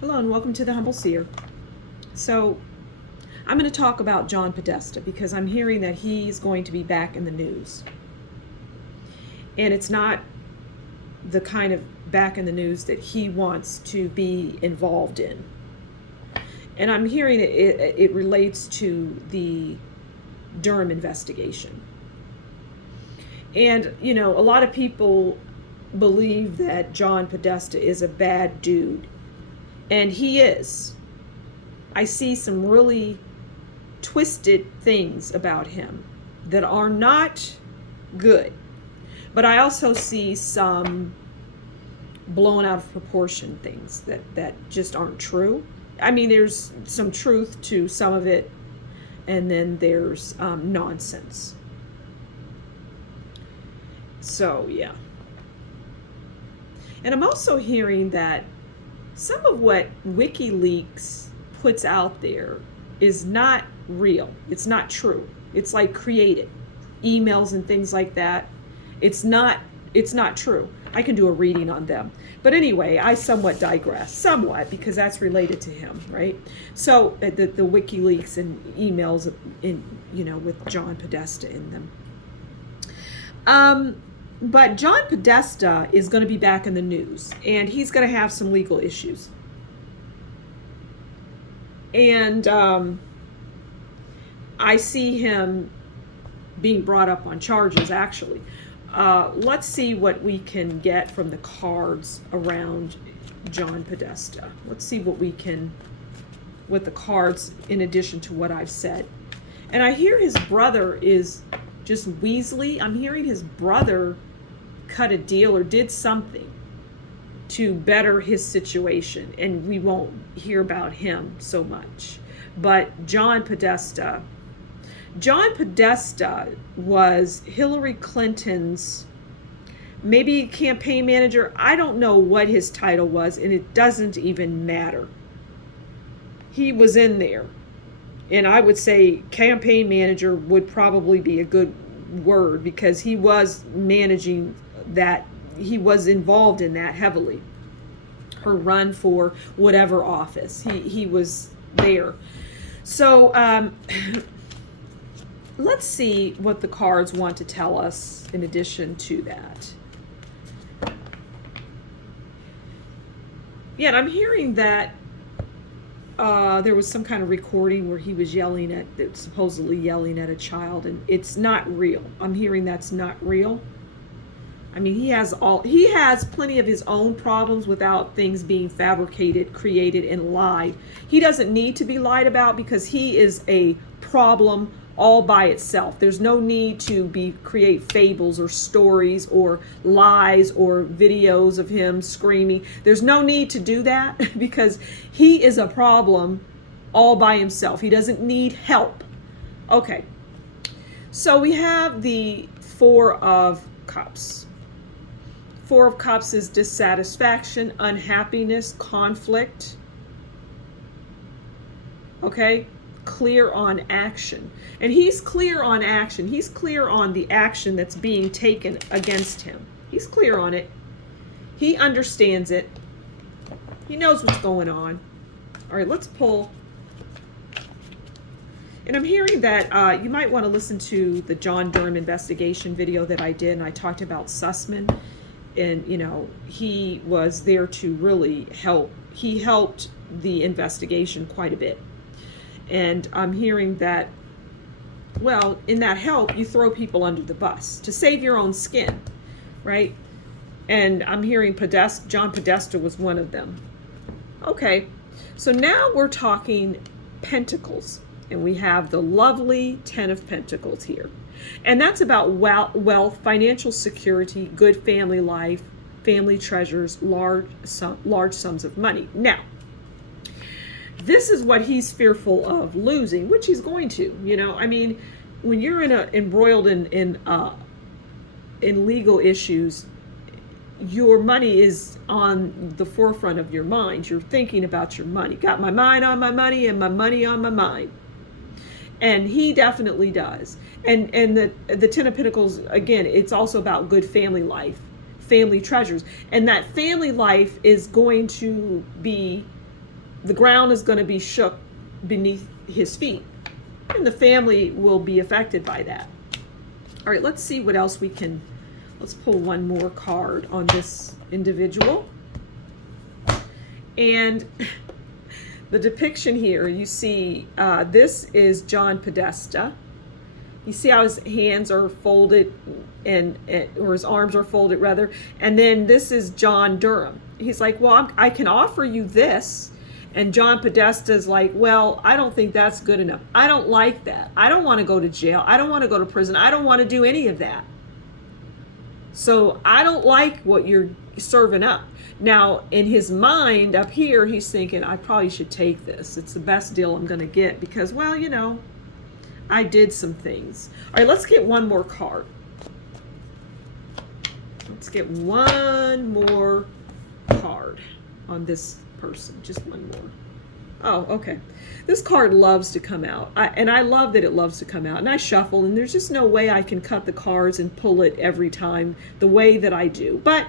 Hello and welcome to the Humble Seer. So I'm going to talk about John Podesta because I'm hearing that he's going to be back in the news. And it's not the kind of back in the news that he wants to be involved in. And I'm hearing it relates to the Durham investigation. And, you know, a lot of people believe that John Podesta is a bad dude. And he is. I see some really twisted things about him that are not good. But I also see some blown out of proportion things that just aren't true. I mean, there's some truth to some of it, and then there's nonsense. So, yeah. And I'm also hearing that some of what WikiLeaks puts out there is not real. It's not true. It's like created. Emails and things like that. It's not true. I can do a reading on them. But anyway, I somewhat digress. Somewhat, because that's related to him, right? So the WikiLeaks and emails in, you know, with John Podesta in them. But John Podesta is going to be back in the news, and he's going to have some legal issues. And I see him being brought up on charges, actually. Let's see what we can get from the cards around John Podesta. Let's see what we can, with the cards, in addition to what I've said. And I hear his brother is just Weasley. I'm hearing his brother cut a deal or did something to better his situation, and we won't hear about him so much. But John Podesta was Hillary Clinton's maybe campaign manager. I don't know what his title was, and it doesn't even matter. He was in there, and I would say campaign manager would probably be a good word, because he was managing that. He was involved in that heavily, her run for whatever office. He was there. So let's see what the cards want to tell us in addition to that. Yeah, and I'm hearing that there was some kind of recording where he was supposedly yelling at a child, and it's not real. I'm hearing that's not real. I mean, he has plenty of his own problems without things being fabricated, created, and lied. He doesn't need to be lied about because he is a problem all by itself. There's no need to create fables or stories or lies or videos of him screaming. There's no need to do that because he is a problem all by himself. He doesn't need help. Okay. So we have the Four of Cups. Four of Cups is dissatisfaction, unhappiness, conflict. Okay? Clear on action. And he's clear on action. He's clear on the action that's being taken against him. He's clear on it. He understands it. He knows what's going on. All right, let's pull. And I'm hearing that you might want to listen to the John Durham investigation video that I did, and I talked about Sussman. And, you know, he was there to really help. He helped the investigation quite a bit. And I'm hearing that, well, in that help, you throw people under the bus to save your own skin, right? And I'm hearing John Podesta was one of them. Okay, so now we're talking Pentacles. And we have the lovely 10 of Pentacles here. And that's about wealth, financial security, good family life, family treasures, large sums of money. Now, this is what he's fearful of losing, which he's going to. You know, I mean, when you're embroiled in legal issues, your money is on the forefront of your mind. You're thinking about your money. Got my mind on my money and my money on my mind. And he definitely does. And the 10 of Pentacles, again, it's also about good family life, family treasures. And that family life is going to be the ground is going to be shook beneath his feet, and the family will be affected by that. All right, let's see what else we can. Let's pull one more card on this individual. And the depiction here, you see, this is John Podesta. You see how his hands are folded, or his arms are folded rather. And then this is John Durham. He's like, well, I can offer you this. And John Podesta's like, well, I don't think that's good enough. I don't like that. I don't want to go to jail. I don't want to go to prison. I don't want to do any of that. So I don't like what you're serving up. Now, in his mind up here, he's thinking, I probably should take this. It's the best deal I'm going to get because, well, you know, I did some things. All right, let's get one more card. Let's get one more card on this person. Just one more. Oh, okay. This card loves to come out. And I love that it loves to come out. And I shuffle, and there's just no way I can cut the cards and pull it every time the way that I do. But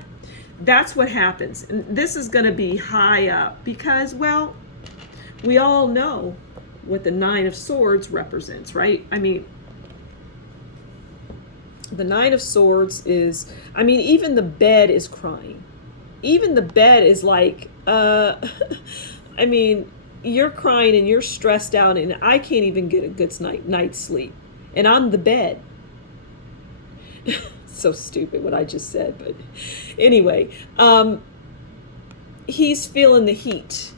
that's what happens. And this is going to be high up because, well, we all know what the Nine of Swords represents, right? I mean, the Nine of Swords is, I mean, even the bed is crying. Even the bed is like, I mean, you're crying and you're stressed out and I can't even get a good night's sleep. And I'm the bed. So stupid what I just said, but anyway, he's feeling the heat.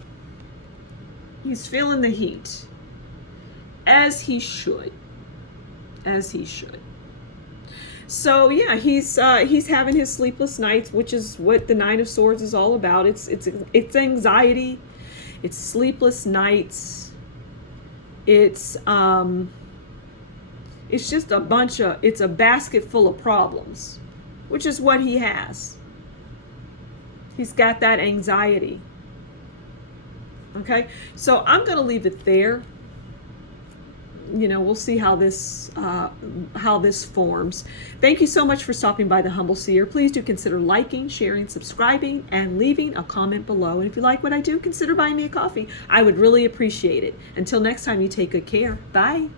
He's feeling the heat, as he should, as he should. So yeah, he's having his sleepless nights, which is what the Nine of Swords is all about. It's anxiety, it's sleepless nights, it's just it's a basket full of problems, which is what he has. He's got that anxiety. Okay, so I'm going to leave it there. You know, we'll see how this forms. Thank you so much for stopping by the Humble Seer. Please do consider liking, sharing, subscribing, and leaving a comment below. And if you like what I do, consider buying me a coffee. I would really appreciate it. Until next time, you take good care. Bye.